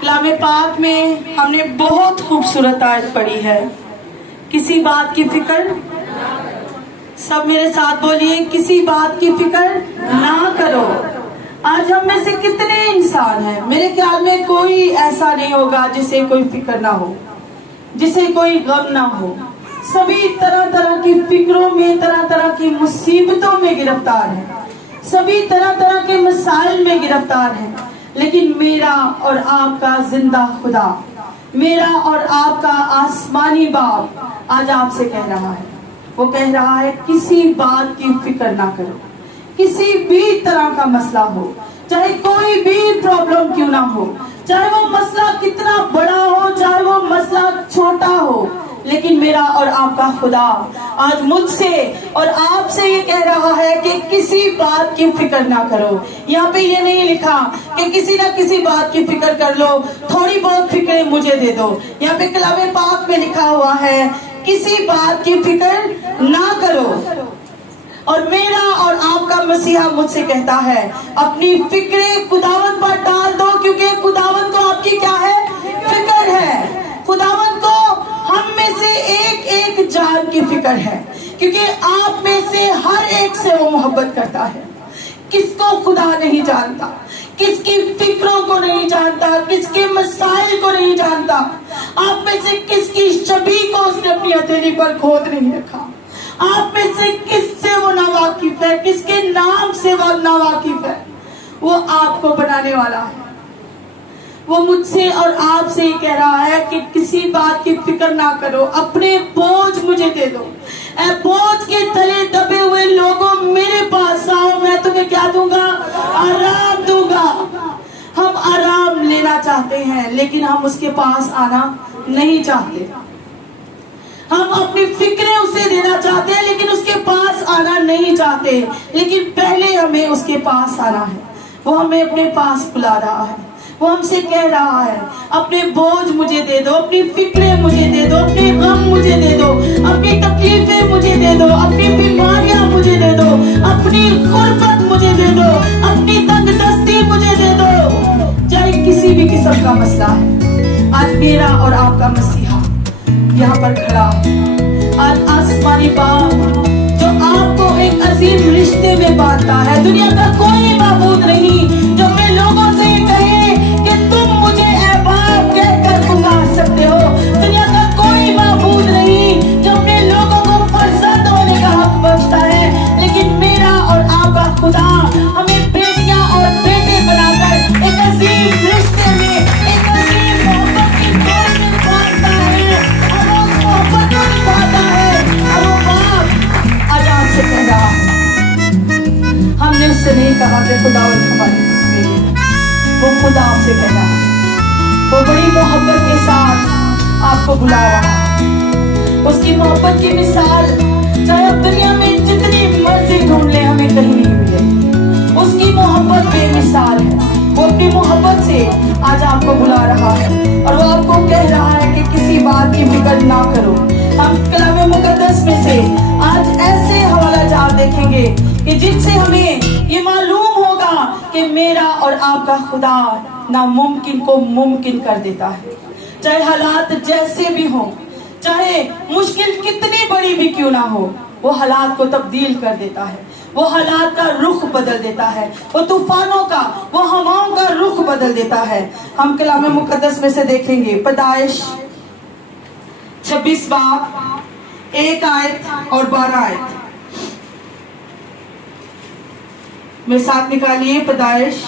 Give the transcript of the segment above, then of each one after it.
کلام پاک میں ہم نے بہت خوبصورت آیت پڑھی ہے، کسی بات کی فکر، سب میرے ساتھ بولیے، کسی بات کی فکر نہ کرو۔ آج ہم میں سے کتنے انسان ہیں، میرے خیال میں کوئی ایسا نہیں ہوگا جسے کوئی فکر نہ ہو، جسے کوئی غم نہ ہو۔ سبھی طرح طرح کی فکروں میں، طرح طرح کی مصیبتوں میں گرفتار ہیں، سبھی طرح طرح کے مسائل میں گرفتار ہیں، لیکن میرا اور آپ کا زندہ خدا، میرا اور آپ کا آسمانی باپ آج آپ سے کہہ رہا ہے، وہ کہہ رہا ہے کسی بات کی فکر نہ کرو۔ کسی بھی طرح کا مسئلہ ہو، چاہے کوئی بھی پرابلم کیوں نہ ہو، چاہے وہ مسئلہ کتنا بڑا ہو، چاہے وہ مسئلہ چھوٹا ہو، لیکن میرا اور آپ کا خدا آج مجھ سے اور آپ سے یہ کہہ رہا ہے کہ کسی بات کی فکر نہ کرو۔ یہاں پہ یہ نہیں لکھا کہ کسی نہ کسی بات کی فکر کر لو، تھوڑی بہت فکریں مجھے دے دو۔ یہاں پہ کلام پاک میں لکھا ہوا ہے کسی بات کی فکر نہ کرو۔ اور میرا اور آپ کا مسیحا مجھ سے کہتا ہے اپنی فکریں خداوند پر ڈال دو، کیونکہ خداوند کو آپ کی کیا ہے؟ فکر ہے۔ خداوند کو ہم میں سے ایک ایک جان کی فکر ہے، کیونکہ آپ میں سے ہر ایک سے وہ محبت کرتا ہے۔ کس کو خدا نہیں جانتا، کس کی فکروں کو نہیں جانتا، کس کے مسائل کو نہیں جانتا، آپ میں سے کس کی شبیہ کو اس نے اپنی ہتھیلی پر کھود نہیں رکھا، آپ میں سے کس سے وہ ناواقف ہے، کس کے نام سے وہ ناواقف ہے، وہ آپ کو بنانے والا ہے۔ وہ مجھ سے اور آپ سے یہ کہہ رہا ہے کہ کسی بات کی فکر نہ کرو، اپنے بوجھ مجھے دے دو۔ اے بوجھ کے تلے دبے ہوئے لوگوں، میرے پاس آؤ، میں تمہیں کیا دوں گا؟ آرام دوں گا۔ ہم آرام لینا چاہتے ہیں، لیکن ہم اس کے پاس آنا نہیں چاہتے۔ ہم اپنی فکریں اسے دینا چاہتے ہیں، لیکن اس کے پاس آنا نہیں چاہتے۔ لیکن پہلے ہمیں اس کے پاس آنا ہے۔ وہ ہمیں اپنے پاس بلا رہا ہے، وہ ہم سے کہہ رہا ہے اپنے بوجھ مجھے دے دو، اپنی فکریں مجھے دے دو، اپنے غم مجھے دے دو، اپنی تکلیفیں مجھے دے دو، اپنی بیماریاں مجھے دے دو، اپنی غربت مجھے دے دو، اپنی تنگ دستی مجھے دے دو۔ چاہے کسی بھی قسم کا مسئلہ ہے، آج میرا اور آپ کا مسیحا یہاں پر کھڑا ہے۔ آج آسمانی باپ جو آپ کو ایک عظیم رشتے میں باندھتا ہے، دنیا کا کوئی معبود نہیں جو اپنے لوگوں سے یہ کہے کہ تم مجھے اے باپ کہہ کر پکار سکتے ہو۔ دنیا کا کوئی معبود نہیں جو اپنے لوگوں کو فرزند ہونے کا حق بخشتا ہے، لیکن میرا اور آپ کا خدا ہمیں بیٹیاں اور بیٹے بنا کر ایک عظیم رشتے میں، ایک عظیم محبت کی ڈور میں باندھتا ہے، اور وہ اس محبت کو نبھاتا ہے۔ اور وہ باپ آج آپ سے کہہ رہا ہے، ہم نے اس سے نہیں کہا کہ خداوند ہماری میرے، وہ خدا آپ سے کہہ رہا ہے، وہ بڑی محبت کے ساتھ آپ کو بلا رہا ہے۔ اس کی محبت کی مثال چاہے اب دنیا میں جتنی مرضی ڈھونڈ لیں ہمیں کہیں نہیں ملے۔ اس کی محبت بے مثال ہے، وہ اپنی محبت سے آج آپ کو بلا رہا ہے، اور وہ آپ کو کہہ رہا ہے کہ کسی بات کی فکر نہ کرو۔ ہم کلام مقدس میں سے آج ایسے حوالہ جات دیکھیں گے کہ جن سے ہمیں یہ معلوم ہوگا کہ میرا اور آپ کا خدا ناممکن کو ممکن کر دیتا ہے۔ چاہے حالات جیسے بھی ہوں، چاہے مشکل کتنی بڑی بھی کیوں نہ ہو، وہ حالات کو تبدیل کر دیتا ہے، وہ حالات کا رخ بدل دیتا ہے، وہ طوفانوں کا، وہ ہواؤں کا رخ بدل دیتا ہے۔ ہم کلام مقدس میں سے دیکھیں گے پیدائش 26 باب 1 آیت اور 12 آیت، میرے ساتھ نکالیے۔ پیدائش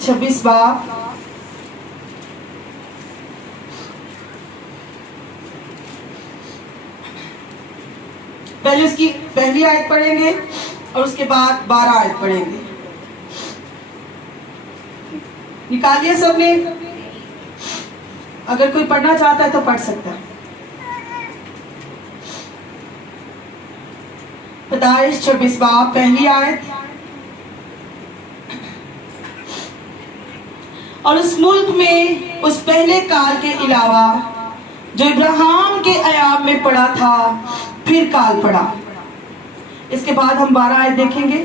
26 باب پہلے اس کی پہلی آیت پڑھیں گے اور اس کے بعد 12 آیت پڑھیں گے۔ نکالیے سب نے، اگر کوئی پڑھنا چاہتا ہے تو پڑھ سکتا ہے۔ پیدائش 26 باب پہلی آیت۔ اور اس ملک میں اس پہلے کال کے علاوہ جو ابراہیم کے ایام میں پڑا تھا پھر کال پڑا۔ اس کے بعد ہم 12 آیت دیکھیں گے۔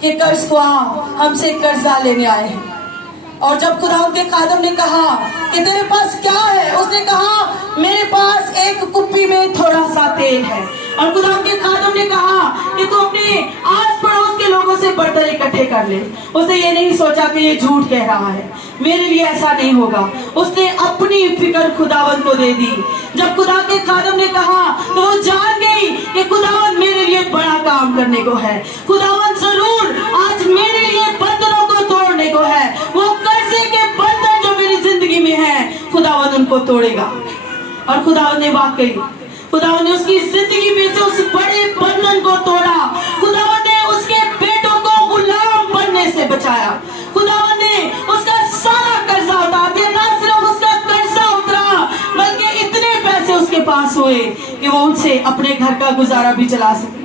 کہ قرض خواہ ہم سے قرضہ لینے آئے ہیں. اور جب خدا کے خادم نے کہا کہ تیرے پاس کیا ہے، اس نے کہا میرے پاس ایک کپی میں تھوڑا سا تیل ہے. اور خدا کے خادم نے کہا کہ تو اپنے آس پڑوس کے لوگوں سے برتن اکٹھے کر لے. اس نے یہ نہیں سوچا کہ یہ جھوٹ کہہ رہا ہے، میرے لیے ایسا نہیں ہوگا. اس نے اپنی فکر خداوند کو دے دی. جب خدا کے خادم نے کہا تو وہ جان گئی کہ خداوند میرے لیے بڑا کام کرنے کو ہے. خداوند ضرور آج میرے لیے بندنوں کو توڑنے کو ہے. وہ قرضے کے بندن جو میری زندگی میں ہیں خداوند ان کو توڑے گا. اور خداوند نے واقعی خداوند نے اس کی زندگی میں سے اس بڑے بندن کو توڑا. خداوند نے اس کے بیٹوں کو غلام بننے سے بچایا. خداوند نے اس کا سارا قرضہ اتار دیا. نہ صرف اس کا قرضہ اترا بلکہ اتنے پیسے اس کے پاس ہوئے کہ وہ ان سے اپنے گھر کا گزارا بھی چلا سکے.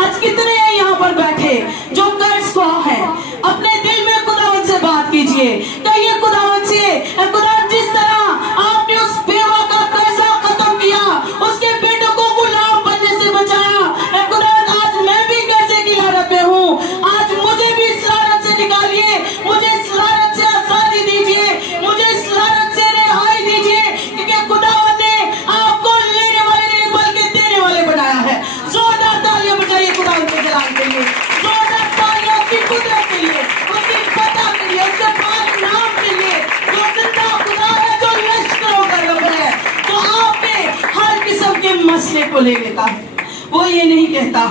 آج کتنے ہیں یہاں پر بیٹھے جو قرض خواہ ہیں؟ اپنے دل میں خداوند سے بات کیجئے. کہیے خداوند سے، اے خداوند جس طرح آپ نے اس بیوہ کا قرضہ ختم کیا، اس کے بیٹوں کو غلام بننے سے بچایا، اے خداوند آج میں بھی قرضے کی لعنت میں ہوں. آج مجھے بھی اس لعنت سے نکالیے، مجھے اس لعنت سے آزادی دیجئے، مجھے اس لعنت سے رہائی دیجئے. کیونکہ خداوند نے آپ کو لینے والے نہیں بلکہ دینے والے بنایا ہے. زوردار تالیاں بجائیے خداوند کے جلال کے لیے. زوردار تالیاں اس کی قدرت کے لیے، اس کی فتح کے لیے، اس کے پاک نام کے لیے. جو زندہ خدا ہے، جو لشکروں کا رب ہے، جو آپ پہ ہر قسم کے مسئلے کو لے لیتا ہے. وہ یہ نہیں کہتا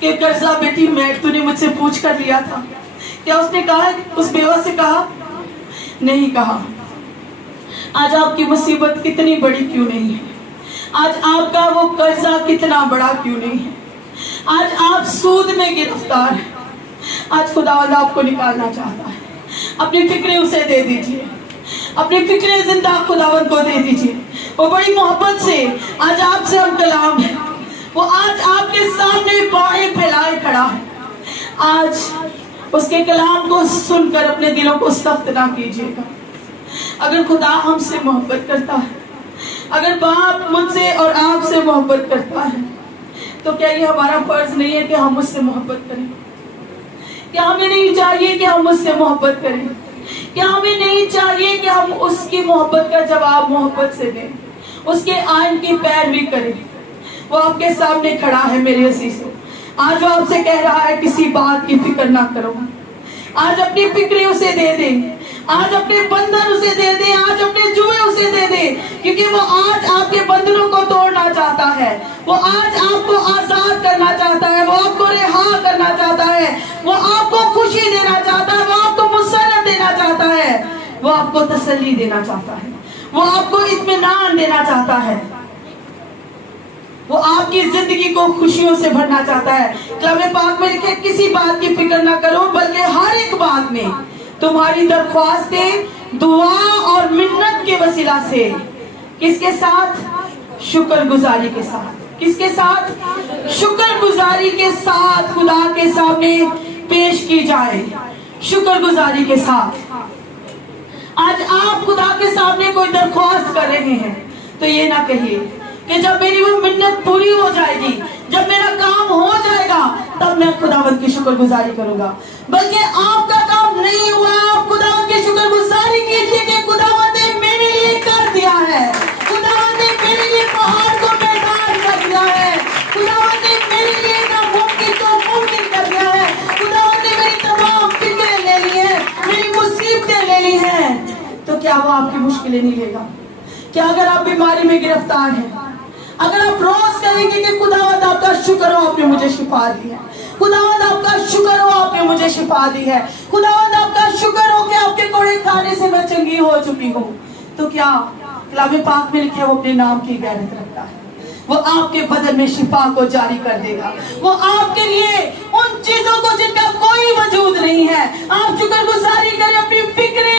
کہ قرضہ بیٹی میں تو نے مجھ سے پوچھ کر لیا تھا. کیا اس نے کہا، اس بیوہ سے کہا؟ نہیں کہا. آج آپ کی مصیبت کتنی بڑی کیوں نہیں ہے؟ آج آپ کا وہ قرضہ کتنا بڑا کیوں نہیں ہے؟ آج آپ سود میں گرفتار ہیں. آج خداوند آپ کو نکالنا چاہتا ہے. اپنی فکریں اسے دے دیجئے، اپنی فکریں زندہ خداوند کو دے دیجئے. وہ بڑی محبت سے آج آپ سے ہم کلام ہے. وہ آج آپ کے سامنے باہیں پھیلائے کھڑا ہے. آج اس کے کلام کو سن کر اپنے دلوں کو سخت نہ کیجیے گا. اگر خدا ہم سے محبت کرتا ہے، اگر باپ مجھ سے اور آپ سے محبت کرتا ہے، تو کیا یہ ہمارا فرض نہیں ہے کہ ہم اس سے محبت کریں؟ کیا ہمیں نہیں چاہیے کہ ہم اس سے محبت کریں؟ کیا ہمیں نہیں چاہیے کہ ہم اس کی محبت کا جواب محبت سے دیں، اس کے آئین کی پیروی کریں؟ وہ آپ کے سامنے کھڑا ہے میرے عزیزو. آج وہ آپ سے کہہ رہا ہے کسی بات کی فکر نہ کرو. آج اپنی فکریں اسے دے دیں، آج اپنے بندن اسے دے دیں، آج اپنے جوئے اسے دے دیں. کیونکہ وہ آج آپ کے بندنوں کو توڑنا چاہتا ہے. وہ آج آپ کو آزاد کرنا چاہتا ہے. وہ آپ کو رہا کرنا چاہتا ہے. وہ آپ کو خوشی دینا چاہتا ہے. وہ آپ کو مسرت دینا چاہتا ہے. وہ آپ کو تسلی دینا چاہتا ہے. وہ آپ کو اطمینان دینا چاہتا ہے. وہ آپ کی زندگی کو خوشیوں سے بھرنا چاہتا ہے. کلام پاک میں لکھے کسی بات کی فکر نہ کرو بلکہ ہر ایک بات میں تمہاری درخواستیں دعا اور منت کے وسیلہ سے کس کے ساتھ؟ شکر گزاری کے ساتھ. کس کے ساتھ؟ شکر گزاری کے ساتھ خدا کے سامنے پیش کی جائے. شکر گزاری کے ساتھ. آج آپ خدا کے سامنے کوئی درخواست کر رہے ہیں تو یہ نہ کہیے کہ جب میری وہ منت پوری ہو جائے گی، جب میرا کام ہو جائے گا تب میں خداوند کی شکر گزاری کروں گا. بلکہ آپ کا کام نہیں ہوا، آپ خداوند کی شکر گزاری کیجئے کہ خداوند نے میرے لیے کر دیا ہے. خداوند نے میرے لیے پہاڑ کو میدان کر دیا ہے. خداوند نے میرے لیے ناممکن کو ممکن کر دیا ہے. خداوند نے میری تمام فکریں لے لی ہیں، میری مصیبتیں لے لی ہیں. تو کیا وہ آپ کی مشکلیں نہیں لے گا؟ کیا اگر آپ بیماری میں گرفتار ہیں، اگر آپ روز کہیں گے کہ خداوند آپ کا شکر ہو آپ نے مجھے شفا دی ہے، خداوند آپ کا شکر ہو آپ نے مجھے شفا دی ہے، خداوند آپ کا شکر ہو کہ آپ کے کوڑے کھانے سے میں چنگی ہو چکی ہوں، تو کیا کلام پاک میں لکھا وہ اپنے نام کی غیرت رکھتا ہے. وہ آپ کے بدن میں شفا کو جاری کر دے گا. وہ آپ کے لیے ان چیزوں کو جن کا کوئی وجود نہیں ہے. آپ شکر گزاری کریں، اپنی فکریں